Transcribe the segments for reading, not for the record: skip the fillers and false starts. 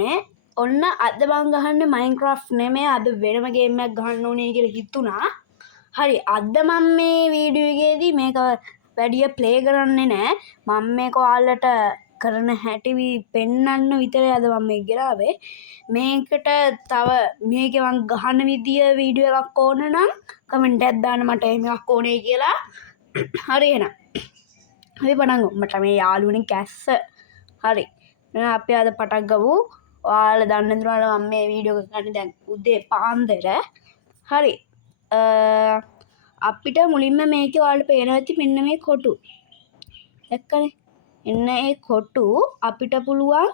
නේ ඔන්න අද මං ගහන්නේ Minecraft නෙමෙයි අද වෙනම ගේම් එකක් ගහන්න ඕනේ කියලා හිතුණා. හරි අද මම මේ වීඩියෝ එකේදී මේක වැඩිය ප්ලේ කරන්නේ නැහැ. මම මේක ඔයාලට කරන හැටි පෙන්වන්න විතරයි අද මම මේක ගෙනාවේ. මේකට තව මේකේ මං ගහන විදිය වීඩියෝ එකක් ඕන නම් කමෙන්ට් එකක් දාන්න මට එහෙම එකක් ඕනේ කියලා. හරි එහෙනම් අපි පටන් ගමු. මට මේ යාළුවනේ කැස්ස. හරි. අපි අද පටන් ගමු. ඔයාලා දන්න දුරට මම මේ වීඩියෝ එක ගන්න දැන් උදේ පාන්දර. හරි. අපිට මුලින්ම මේකේ ඔයාලට පේනවා ඇති මෙන්න මේ කොටු. දැක්කනේ? එන්න ඒ කොටු අපිට පුළුවන්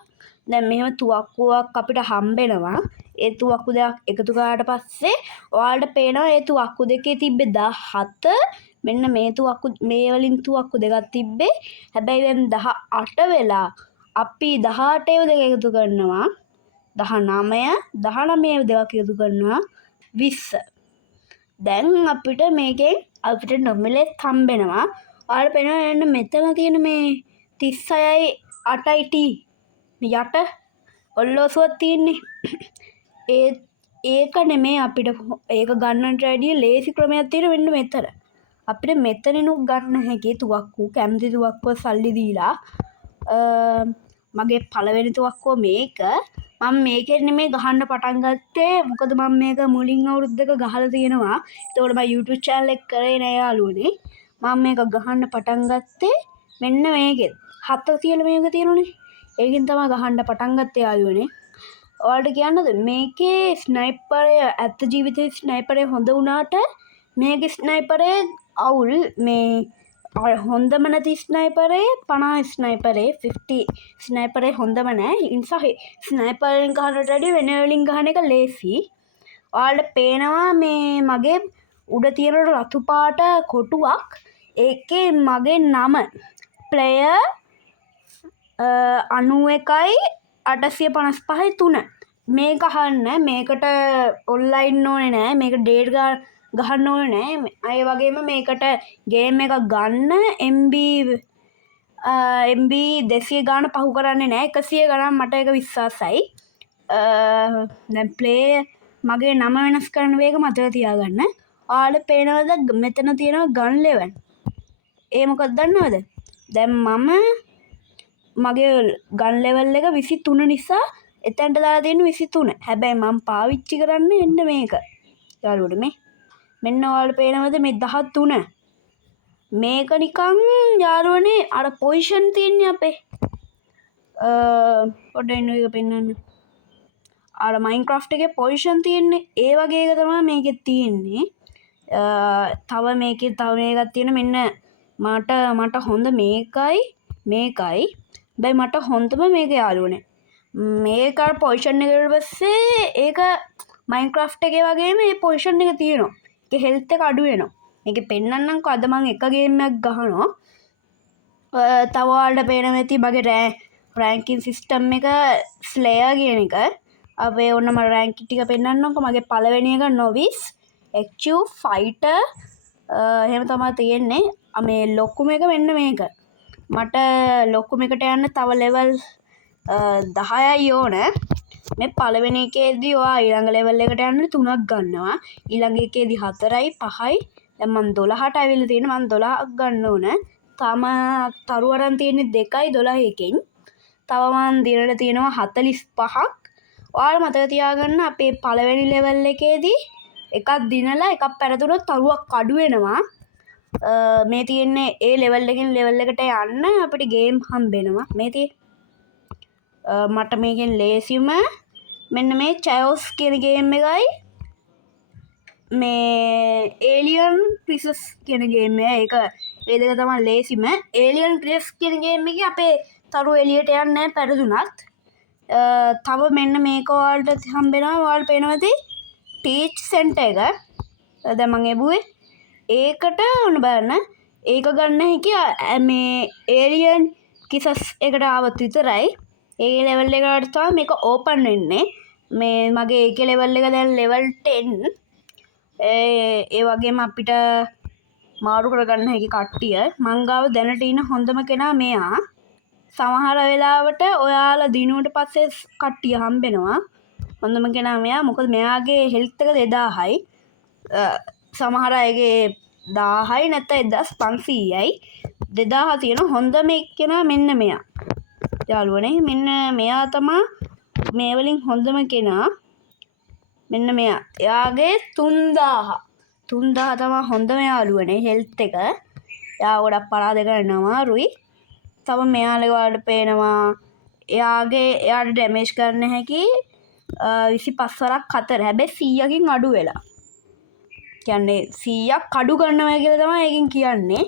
දැන් මෙහෙම තුවක්කුවක් අපිට හම්බෙනවා. ඒ තුවක්කු දෙකක් එකතු කරාට පස්සේ ඔයාලට පේනවා ඒ තුවක්කු දෙකේ තිබ්බේ 17 මෙන්න මේ තුවක්කු මේ වලින් තුවක්කු දෙකක් තිබ්බේ. හැබැයි දැන් 18 වෙලා අපි 18 දෙක එකතු කරනවා 19 දෙකක් එකතු කරනවා 20. දැන් අපිට මේකෙන් අපිට නොමිලේ හම්බෙනවා. ඔයාලට පේනවා එන්න මෙතන තියෙන මේ 36යි 8යි t මේ යට ඔල්ලෝසුවක් තියෙන්නේ. ඒක නෙමෙයි අපිට ඒක ගන්නට වැඩිය ලේසි ක්‍රමයක් තියෙන මෙන්න මෙතන. අපිට මෙතනිනුත් ගන්න හැකි තුවක්කු කැමති තුවක්කුව සල්ලි දීලා මගේ පළවෙනි තුවක්කුව මේක. මම මේකෙන් නෙමෙයි ගහන්න පටන් ගත්තේ මොකද මම මේක මුලින් අවුරුද්දක ගහලා තියෙනවා. ඒතකොට මම YouTube channel එක කරේ නෑ යාළුවනේ. මම මේක ගහන්න පටන් ගත්තේ මෙන්න මේකෙන්. 7 කියලා මේක තියෙනුනේ. ඒකෙන් තමයි ගහන්න පටන් ගත්තේ යාළුවනේ. ඔයාලට කියන්නද මේකේ ස්නයිපරය ඇත්ත ජීවිතේ ස්නයිපරය හොඳ වුණාට මේකේ ස්නයිපරය අවුල් මේ හොඳම නැති ස්නයිපරේ 50 ස්නයිපරේ 50 ස්නයිපරේ හොඳම නෑ. ඒ නිසා ස්නයිපරෙන් ගහනට වඩා වෙන වලින් ගහන එක ලේසි. ඔයාලට පේනවා මේ මගේ උඩ තියෙන රතු පාට කොටුවක්. ඒකේ මගේ නම player 91.855 3. මේක අහන්න මේකට ඔන්ලයින් ඕනේ නෑ. මේක ඩේට් ගහන්න ඕනේ නෑ. අය වගේම මේකට ගේම් එකක් ගන්න MB 200 ගාන පහු කරන්නේ නෑ. 100 ගණන් මට ඒක විශ්වාසයි. දැන් ප්ලේ මගේ නම වෙනස් කරන වේග මතක තියාගන්න. ඔයාලට පේනවද මෙතන තියෙනවා ගන් ලෙවල්. ඒ මොකක්ද දන්නවද? දැන් මම මගේ ගන් ලෙවල් එක 23 නිසා එතනට දාලා තියෙන 23. හැබැයි මම පාවිච්චි කරන්නේ එන්න මේක. යාළුවනේ මේ මෙන්න ඔයාලට පේනවද මේ 13. මේක නිකන් යාළුවනේ අර පොසිෂන් තියෙන්නේ අපේ. පොඩ්ඩක් ඉන්න එක පෙන්නන්න. අර Minecraft එකේ පොසිෂන් තියෙන්නේ ඒ වගේ එක තමයි මේකෙත් තියෙන්නේ. තව මේකේ තව මේකක් තියෙන මෙන්න මට හොඳ මේකයි. හැබැයි මට හොඳම මේක යාළුවනේ. මේක අර පොසිෂන් එකට පස්සේ ඒක Minecraft එකේ වගේම මේ පොසිෂන් එක තියෙනවා. ඒක හෙල්ත් එක අඩු වෙනවා. මේකේ පෙන්නන්නම්කෝ අද මම එක ගේම් එකක් ගහනවා. තව ඔයාලට පේනවා ඇති මගේ රෑන්කින් සිස්ටම් එක ස්ලේයර් කියන එක. අපේ ඔන්න මම රෑන්කින් ටික පෙන්නන්නම්කෝ. මගේ පළවෙනි එක නොවිස් එක්චු ෆයිටර් එහෙම තමයි තියෙන්නේ. මේ ලොකුම එක මෙන්න මේක. මට ලොකුම එකට යන්න තව ලෙවල් 10යි ඕන. මේ පළවෙනි එකේදී ඔයා ඊළඟ ලෙවල් එකට යන්න 3ක් ගන්නවා. ඊළඟ එකේදී 4යි 5යි. දැන් මම 12ට ඇවිල්ලා තියෙනවා. මම 12ක් ගන්න ඕන. තම තරු අරන් තියෙන්නේ 2යි 12කින්. තව මම දිනලා තියෙනවා 45ක්. ඔයාලා මතක තියාගන්න අපේ පළවෙනි ලෙවල් එකේදී එකක් දිනලා එකක් පෙරදුනොත් තරුවක් අඩු වෙනවා. මේ තියෙන්නේ ඒ ලෙවල් එකකින් ලෙවල් එකට යන්න අපිට ගේම් හම්බෙනවා. මේ මට මේකෙන් ලේසිම මෙන්න මේ චයෝස් කියන ගේම් එකයි මේ ඒලියන් ක්‍රිසස් කියන ගේම් එක. ඒ දෙක තමයි ලේසිම. ඒලියන් ක්‍රිසස් කියන ගේම් එකේ අපේ තරු එළියට යන්නේ නැහැ පෙරදුනත්. තව මෙන්න මේක ඔයාලට හම්බෙනවා. ඔයාලට පේනවද ටීච් සෙන්ටර් එක. දැන් මම එබුවේ ඒකට ඔන්න බලන්න. ඒක ගන්න හැකි මේ ඒලියන් ක්‍රිසස් එකට ආවත් විතරයි. ඒ ලෙවල් එකට තමයි මේක ඕපන් වෙන්නේ. මේ මගේ ඒකේ ලෙවල් එක දැන් ලෙවල් 10. ඒ වගේම අපිට මාරු කරගන්න හැකි කට්ටිය මං ගාව දැනට ඉන්න හොඳම කෙනා මෙයා. සමහර වෙලාවට ඔයාලා දිනුවට පස්සේ කට්ටිය හම්බෙනවා. හොඳම කෙනා මෙයා. මොකද මෙයාගේ හෙල්ත් එක 2000යි. සමහර අයගේ 1000යි නැත්නම් 1500යි. 2000 තියෙන හොඳම එක්කෙනා මෙන්න මෙයා. යාළුවනේ මෙන්න මෙයා තමයි මේ වලින් හොඳම කෙනා. මෙන්න මෙයා. එයාගේ 3000 තමයි හොඳම යාළුවනේ හෙල්ත් එක. එයා ගොඩක් පරාද කරන්න අමාරුයි. තව මෙයාලගේ වලට පේනවා එයාට ඩැමේජ් කරන්න හැකි 25 වරක් 4. හැබැයි 100කින් අඩු වෙලා. කියන්නේ 100ක් අඩු කරනවා කියලා තමයි ඒකෙන් කියන්නේ.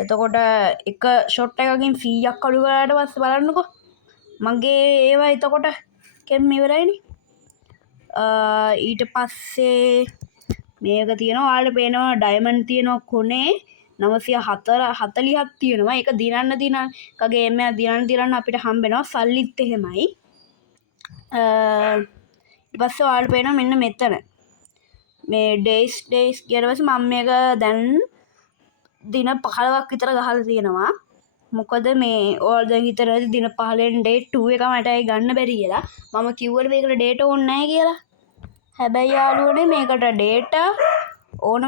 එතකොට එක ෂොට් එකකින් 100ක් අඩු කරාට පස්සේ බලන්නකෝ. මගේ ඒවා එතකොට කෙම් ඉවරයිනේ. ඊට පස්සේ මේක තියෙනවා ඔයාලට පේනවා ඩයමන්ඩ් තියෙනවා කොනේ 940ක් තියෙනවා. ඒක දිනන්න එකගේ එමෙ දිනන්න අපිට හම්බෙනවා සල්ලිත් එහෙමයි. ඊට පස්සේ ඔයාලට පේනවා මෙන්න මෙතන මේ ඩේස් කියන පස්සේ මම මේක දැන් දින 15ක් විතර ගහලා තියෙනවා. මොකද මේ ඔයාලා දැන් හිතනවා දින 15න් ඩේ 2 එක මටයි ගන්න බැරි කියලා. මම කිව්වනේ මේකට ඩේටා ඕනේ නැහැ කියලා. හැබැයි යාළුවනේ මේකට ඩේටා ඕන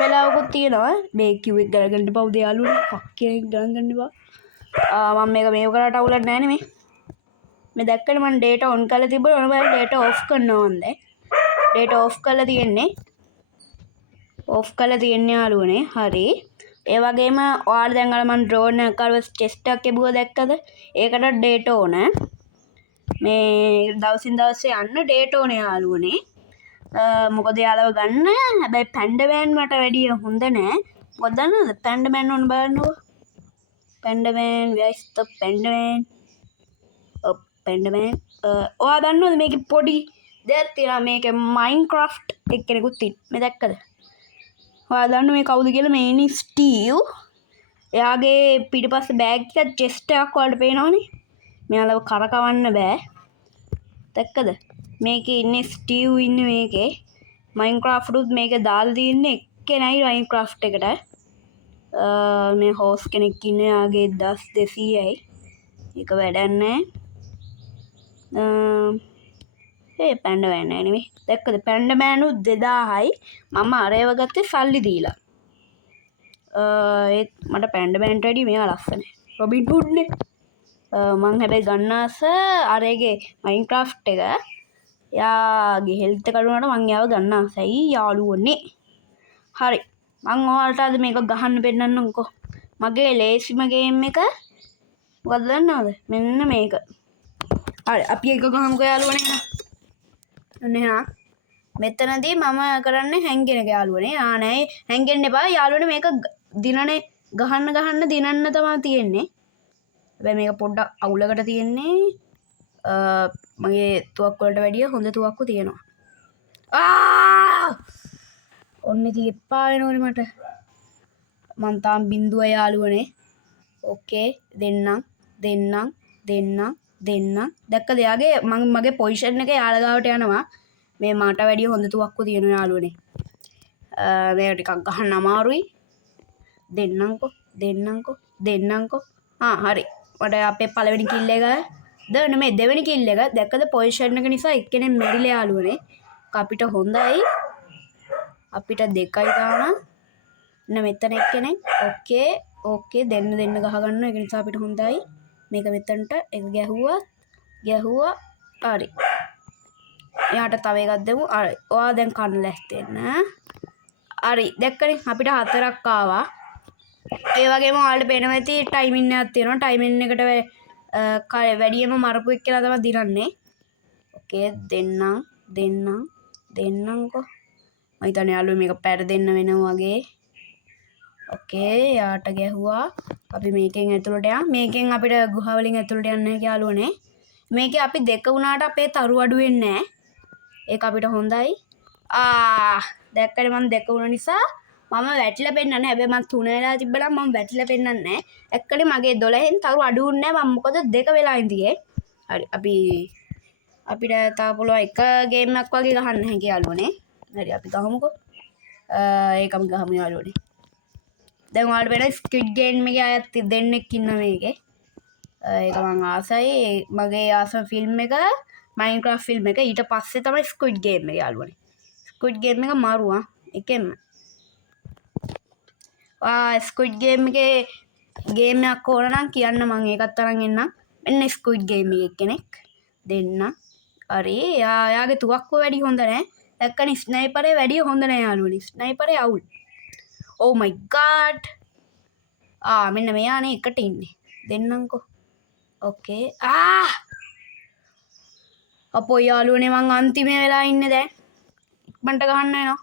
වෙලාවකුත් තියෙනවා. මේ කිව් එක ගණන් ගන්න බවද යාළුවනේ. ෆක් කියන එක ගණන් ගන්න බා. මම මේක කරාට අවුලක් නැහැ නේ මේ දැක්කනේ මම ඩේටා ඔන් කරලා තිබ්බා. ඕන වෙලාවට ඩේටා ඔෆ් කරනවා මම දැන්. ඩේටා ඔෆ් කරලා තියෙන්නේ. යාළුවනේ. හරි. ඒ වගේම ඔයාලා දැන් අර මම ඩ්‍රෝන් එක කරව චෙස්ට් එකක් එබුවා දැක්කද? ඒකට ඩේටා ඕන. මේ දවසින් දවස යන්න ඩේටා ඕනේ යාළුවනේ. මොකද යාළුව ගන්න. හැබැයි පැන්ඩමෑන් මට වැඩිය හොඳ නෑ. මොකද දන්නවද? පැන්ඩමෑන් ඕන බලන්නකෝ. පැන්ඩමෑන් where is the පැන්ඩමෑන්? පැන්ඩමෑන් ඔයා දන්නවද මේකේ පොඩි දෙයක් තියෙනවා. මේකේ මයින්ක්‍රාෆ්ට් එක්කෙනෙකුත් ඉන්නවා. මේ දැක්කද? ඔයා දන්නව මේ කවුද කියලා? මේ ඉන්නේ ස්ටීව්. එයාගේ පිටිපස්සේ බෑග් එකක් චෙස්ට් එකක් වලට පේනවනේ. මෙයාලව කරකවන්න බෑ. දැක්කද? මේකේ ඉන්නේ ස්ටීව් ඉන්නේ මේකේ. මයින්ක්‍රාෆ්ට් උත් මේකේ දාලා තියෙන්නේ එක්කෙනයි මයින්ක්‍රාෆ්ට් එකට. මේ හෝස් කෙනෙක් ඉන්නේ යාගේ 1200යි. ඒක වැඩක් නෑ. ඒ පැන්ඩමෑන් නෑ නෙමෙයි. දැක්කද? පැන්ඩමෑන් උත් 2000යි. මම අරේව ගත්තේ සල්ලි දීලා. ඒත් මට පැන්ඩමෑන්ට වැඩිය මෙයා ලස්සනයි. රොබින් හුඩ්නේ. මං හැබැයි ගන්නාස අරේගේ මයින්ක්‍රාෆ්ට් එක. යාගේ හෙල්ත් එක අඩු වුණාට මං යාව ගන්නාසයි යාළුවනේ. හරි. මං ඔයාලට අද මේක ගහන්න පෙන්නන්නම්කෝ. මගේ ලේසිම ගේම් එක මොකක්ද දන්නවද? මෙන්න මේක. හරි අපි එක ගහමුකෝ යාළුවනේ. ඔන්න මෙතනදී මම කරන්නේ හැංගෙන එක යාළුවනේ. නෑ හැංගෙන්න එපා යාළුවනේ. මේක දිනනේ ගහන්න දිනන්න තමයි තියෙන්නේ. හැබැයි මේක පොඩ්ඩක් අවුලකට තියෙන්නේ. මගේ තුවක්කු වලට වැඩිය හොඳ තුවක්කු තියෙනවා. ඔන්න ඉතින් එපා වෙනවනේ මට. මං තාම බින්දුව යාළුවනේ. ඕකේ දෙන්නම්. දැක්කද යාගේ මගේ පොසිෂන් එක යාළ ගාවට යනවා. මේ මට වැඩිය හොඳ තුවක්කු තියෙනවා යාළුවනේ. මේක ටිකක් ගහන්න අමාරුයි. දෙන්නම්කෝ. හරි. මට අපේ පළවෙනි කිල් එක ද මේ දෙවෙනි කිල් එක දැක්කද පොසිෂන් එක නිසා එක්කෙනෙක් මැරිලා යාළුවනේ. අපිට හොඳයි. අපිට දෙකයි තාම. මෙතන එක්කෙනෙක්. ඕකේ දෙන්න ගහ ගන්නවා. ඒක නිසා අපිට හොඳයි. මේක මෙතනට එක ගැහුවා. හරි. එයාට තව එකක් දෙමු. හරි. ඔයා දැන් කන්න ලැස්ති වෙන්න. හරි. දැක්කනේ අපිට 4ක් ආවා. ඒ වගේම ඔයාලට පේනවා ඇති ටයිමින් එකක් තියෙනවා. ටයිමින් එකට වැඩියම මරපු එක්කලා තමයි දිනන්නේ. ඕකේ දෙන්නම්කෝ. මම හිතන්නේ යාළුවෝ මේක පැර දෙන්න වෙනවා වගේ. ඕකේ යාට ගැහුවා. අපි මේකෙන් ඇතුළට යන්න. මේකෙන් අපිට ගුහා වලින් ඇතුළට යන්න යාළුවනේ. මේකේ අපි දෙක වුණාට අපේ තරු අඩු වෙන්නේ නැහැ. ඒක අපිට හොඳයි. දැක්කනේ මම දෙක වුණ නිසා මම වැටිලා පෙන්නන්නේ. හැබැයි මම 3 වෙලා තිබ්බනම් මම වැටිලා පෙන්නන්නේ නැහැ. එක්කනේ මගේ 12න් තරු අඩු වුන්නේ නැහැ. මම මොකද දෙක වෙලා ඉඳියේ. හරි අපිට තව පුළුවන් එක ගේම් එකක් වගේ ගහන්න හැකියි යාළුවනේ. හරි අපි ගහමුකෝ. ඒකම ගහමු යාළුවනේ. දැන් ඔයාලට වෙන ස්ක්විඩ් ගේම් එකේ අයත් දෙන්නෙක් ඉන්නවා මේකේ. ඒක මං ආසයි. මගේ ආසම ෆිල්ම් එක මයින්ක්‍රාෆ්ට් ෆිල්ම් එක. ඊට පස්සේ තමයි ස්ක්විඩ් ගේම් එක යාළුවනේ. ස්ක්විඩ් ගේම් එක මරුවා එකෙන්ම. ස්ක්විඩ් ගේම් එකේ ගේම් එකක් ඕන නම් කියන්න මං ඒකත් අරන් එන්නම්. මෙන්න ස්ක්විඩ් ගේම් එකේ කෙනෙක් දෙන්න. හරි. එයාගේ තුවක්කුව වැඩි හොඳ නෑ. දැක්කනේ ස්නයිපරේ වැඩි හොඳ නෑ යාළුවනේ. ස්නයිපරේ අවුල්. Oh my god. මෙන්න මෙයානේ එකට ඉන්නේ. දෙන්නම්කෝ. ඕකේ. අපෝ යාළුවනේ මං අන්තිමේ වෙලා ඉන්නේ දැන්. ඉක්මනට ගහන්න වෙනවා.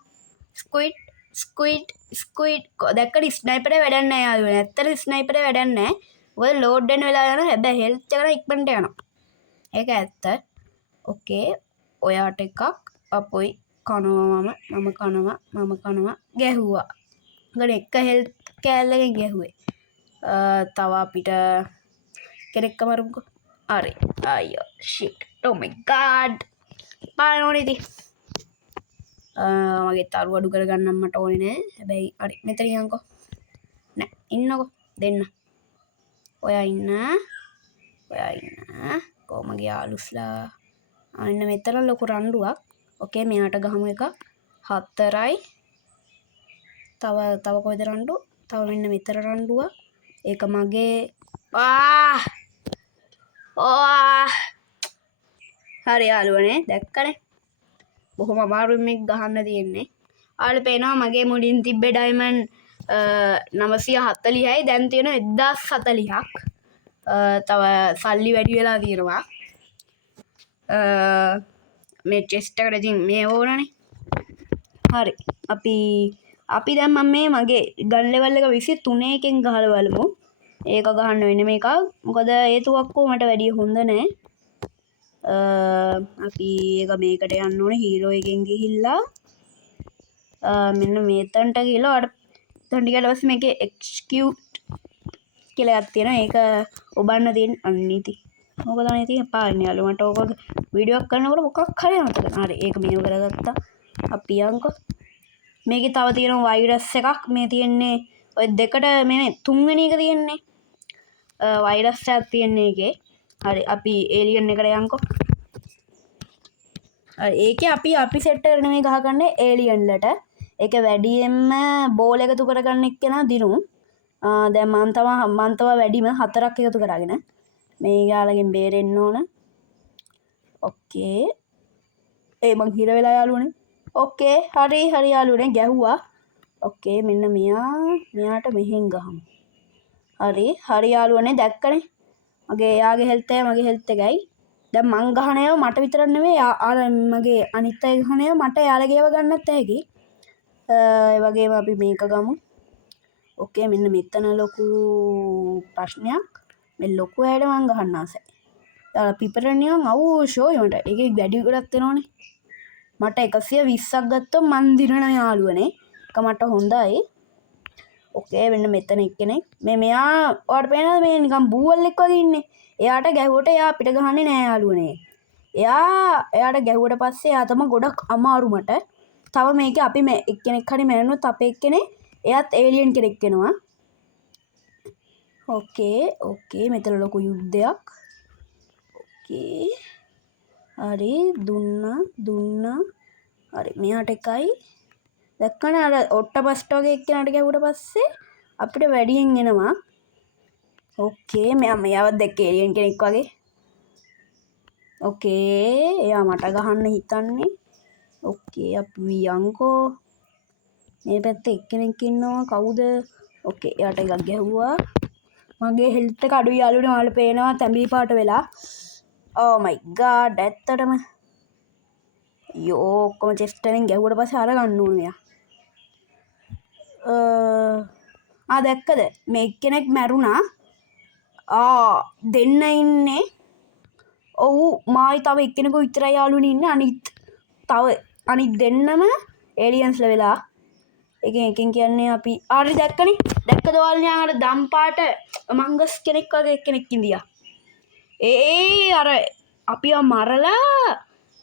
ස්ක්විඩ් දැක්කද ස්නයිපරේ වැඩක් නැහැ යාළුවනේ. ඇත්තට ස්නයිපරේ වැඩක් නැහැ. මොකද ලෝඩ් වෙන වෙලාව යනවා. හැබැයි හෙල්ත් එක ඉක්මනට යනවා. ඒක ඇත්ත. ඕකේ. ඔයාට එකක් අපොයි කනවා මම කනවා ගැහුවා. ගොඩ එක හෙල්ත් කෑල්ලකින් ගැහුවේ. තව අපිට කෙනෙක්ව මරුම්කෝ. හරි. අයියෝ shit. Oh my god. පාන ඕනේ ඉතින්. මගේ තරු අඩු කරගන්නම් මට ඕනේ නෑ. හැබැයි හරි මෙතන යන්කෝ. නෑ ඉන්නකෝ දෙන්න. ඔයා ඉන්න. කොහමගේ යාළුස්ලා. ඉන්න මෙතන ලොකු රණ්ඩුවක්. ඕකේ මෙයාට ගහමු එක. 4යි. තව කොයිද රණ්ඩු? තව මෙන්න මෙතන රණ්ඩුවක්. ඒක මගේ හරි යාළුවනේ දැක්කනේ. බොහොම අමාරුවෙන් මේක ගහන්න තියෙන්නේ. ඔයාලට පේනවා මගේ මුලින් තිබ්බ ඩයමන්ඩ් 940යි දැන් තියෙන 1040ක්. තව සල්ලි වැඩි වෙලා තියෙනවා. මේ චෙස්ට් එකට ඉතින් මේ ඕනනේ. හරි. අපි දැන් මම මගේ ගන් ලෙවල් එක 23 එකෙන් ගහලා බලමු. ඒක ගහන්න වෙන්නේ මේක. මොකද ඒ තුවක්කුව මට වැඩි හොඳ නෑ. අපි ඒක මේකට යන්න ඕනේ හීරෝ එකෙන් ගිහිල්ලා මෙන්න මේතන්ට ගිහලා එතනට ගියාට පස්සේ මේකේ එක්ස්කියුට් කියලා එකක් තියෙනවා. ඒක ඔබන්න තියෙන අනිති. ඕක තමයි තියෙන්නේ පාන්නේ යාළුවා. මට ඕක වීඩියෝ එකක් කරනකොට මොකක් හරි අමතක වෙනවා. හරි ඒක මේව කරගත්තා. අපි යන්කෝ. මේකේ තව තියෙනවා වෛරස් එකක්. මේ තියෙන්නේ ඔය දෙකට මේ තුන්වෙනි එක තියෙන්නේ. වෛරස් එකක් තියෙන්නේ ඒකේ. හරි අපි ඒලියන් එකට යන්කෝ. ඒකේ අපි සෙට් කරන මේ ගහගන්නේ ඒලියන්ලට. ඒක වැඩියෙන්ම බෝල් එකතු කරගන්න එක්කෙනා දිනු. දැන් මම තව වැඩිම 4ක් එකතු කරගෙන මේ යාළගෙන් බේරෙන්න ඕන. ඕකේ. මං හිර වෙලා යාළුවනේ. ඕකේ හරි යාළුවනේ ගැහුවා. ඕකේ මෙන්න මෙයාට මෙහෙන් ගහමු. හරි යාළුවනේ දැක්කනේ. එයාගේ හෙල්ත් එක මගේ හෙල්ත් එකයි. දැන් මං ගහන ඒවා මට විතරක් නෙමෙයි මගේ අනිත් අය ගහන ඒවා මට යාළගේ ඒවා ගන්නත් ඇහැකි. ඒ වගේම අපි මේක ගමු. ඕකේ මෙන්න මෙතන ලොකු ප්‍රශ්නයක්. මේ ලොකු ඇයට මං ගහන්න ආසයි. යාළුවා පිපරන නිකන් ෂෝයි මට. ඒකේ වැඩි ගොඩක් වෙනවනේ. මට 120ක් ගත්තොත් මං දිනන යාළුවනේ. ඒක මට හොඳයි. ඕකේ මෙන්න මෙතන එක්කෙනෙක්. මෙයා ඔයාලට පේනවද මේ නිකන් බූවල්ෙක් වගේ ඉන්නේ. එයාට ගැහුවට එයා අපිට ගහන්නේ නෑ යාළුවනේ. එයාට ගැහුවට පස්සේ එයා තමයි ගොඩක් අමාරු මට. තව මේකේ අපි මේ එක්කෙනෙක් හරි මැරුණොත් අපේ එක්කෙනේ එයාත් ඒලියන් කෙනෙක් වෙනවා. ඕකේ මෙතන ලොකු යුද්ධයක්. ඕකේ. හරි දුන්නා. හරි මෙයාට එකයි. දැක්කනේ අර ඔට්ටපස්ට වගේ එක්කෙනාට ගැහුවට පස්සේ අපිට වැඩියෙන් එනවා. ඕකේ මෙයාවත් දැක්ක ඒලියන් කෙනෙක් වගේ. ඕකේ එයා මට ගහන්න හිතන්නේ. ඕකේ අපි යන්කෝ. මේ පැත්තේ එක්කෙනෙක් ඉන්නවා කවුද? ඕකේ එයාට එකක් ගැහුවා. මගේ හෙල්ත් එක අඩුයි යාළුවනේ. ඔයාලට පේනවා තැඹිලි පාට වෙලා. Oh my god ඇත්තටම ඔක්කොම චෙස්ට් එකෙන් ගැහුවට පස්සේ අර ගන්න ඕනේ මෙයා. දැක්කද මේ එක්කෙනෙක් මැරුණා. දෙන්න ඉන්නේ. ඔව් මායි තව එක්කෙනෙකු විතරයි යාළුවනේ ඉන්නේ. අනිත් දෙන්නම ඒලියන්ස්ලා වෙලා. එකෙන් කියන්නේ අපි හරි දැක්කනේ. දැක්කද ඔයාලනේ අර දම් පාට මංගස් කෙනෙක් වගේ එක්කෙනෙක් ඉඳියා. අර අපිව මරලා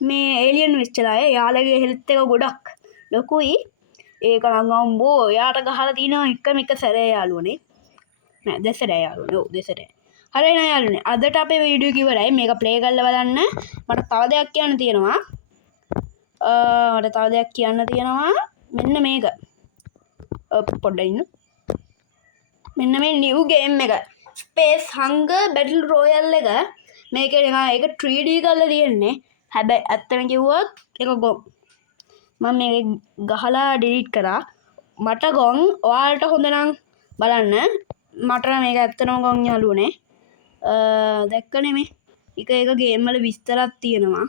මේ ඒලියන් වෙච්චලා යාළගේ හෙල්ත් එක ගොඩක් ලොකුයි. ඒක නම් අම්බෝ එයාට ගහලා තියෙනවා එක සැරේ යාළුවනේ. නෑ දෙසරේ යාළුවනේ. ඔව් දෙසරේ. හරි නෑ යාළුවනේ. අදට අපේ වීඩියෝ එක ඉවරයි. මේක ප්ලේ කරලා බලන්න. මට තව දෙයක් කියන්න තියෙනවා. මෙන්න මේක. පොඩ්ඩක් ඉන්න. මෙන්න මේ නිව් ගේම් එක. ස්පේස් හංගර් බැටල් රොයල් එක. මේක නිකන් ඒක 3D කරලා තියෙන්නේ. හැබැයි ඇත්තම කිව්වොත් ඒක ගොම්. මම මේක ගහලා ඩිලීට් කරා. මට ගොන් ඔයාලට හොඳ නම් බලන්න. මට මේක ඇත්තටම ගොන් යාළුවනේ. දැක්කනේ මේ. එක ගේම් වල විස්තරක් තියෙනවා.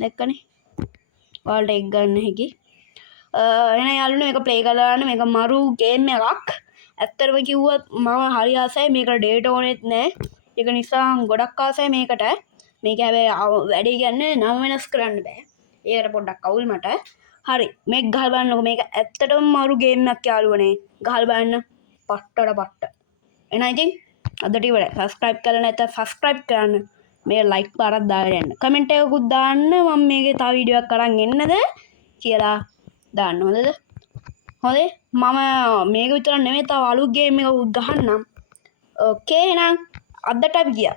දැක්කනේ. ඔයාලට ඒක ගන්න හැකි. එහෙනම් යාළුවනේ මේක ප්ලේ කරලා බලන්න. මේක මරු ගේම් එකක්. ඇත්තටම කිව්වොත් මම හරි ආසයි මේකට ඩේටා ඕනෙත් නැහැ. ඒක නිසා ගොඩක් ආසයි මේකට. මේක හැබැයි වැඩි කියන්නේ නම් වෙනස් කරන්න බෑ. ඒකට පොඩ්ඩක් අවුල් මට. හරි මේක ගහලා බලන්නකො. මේක ඇත්තටම මරු ගේම් එකක් යාළුවනේ. ගහලා බලන්න. පට්ටට පට්ට. එහෙනම් ඉතින් අදට ඉවරයි. subscribe කරලා නැත්නම් subscribe කරන්න. මේ like පාරක් දාගෙන යන්න. comment එකකුත් දාන්න මම මේකේ තව වීඩියෝ එකක් අරන් එන්නද කියලා දාන්න. හොඳද? හොඳේ මම මේක විතර නෙමෙයි තව අලුත් ගේම් එකක් ගහන්නම්. ඕකේ එහෙනම් අදට ගියා.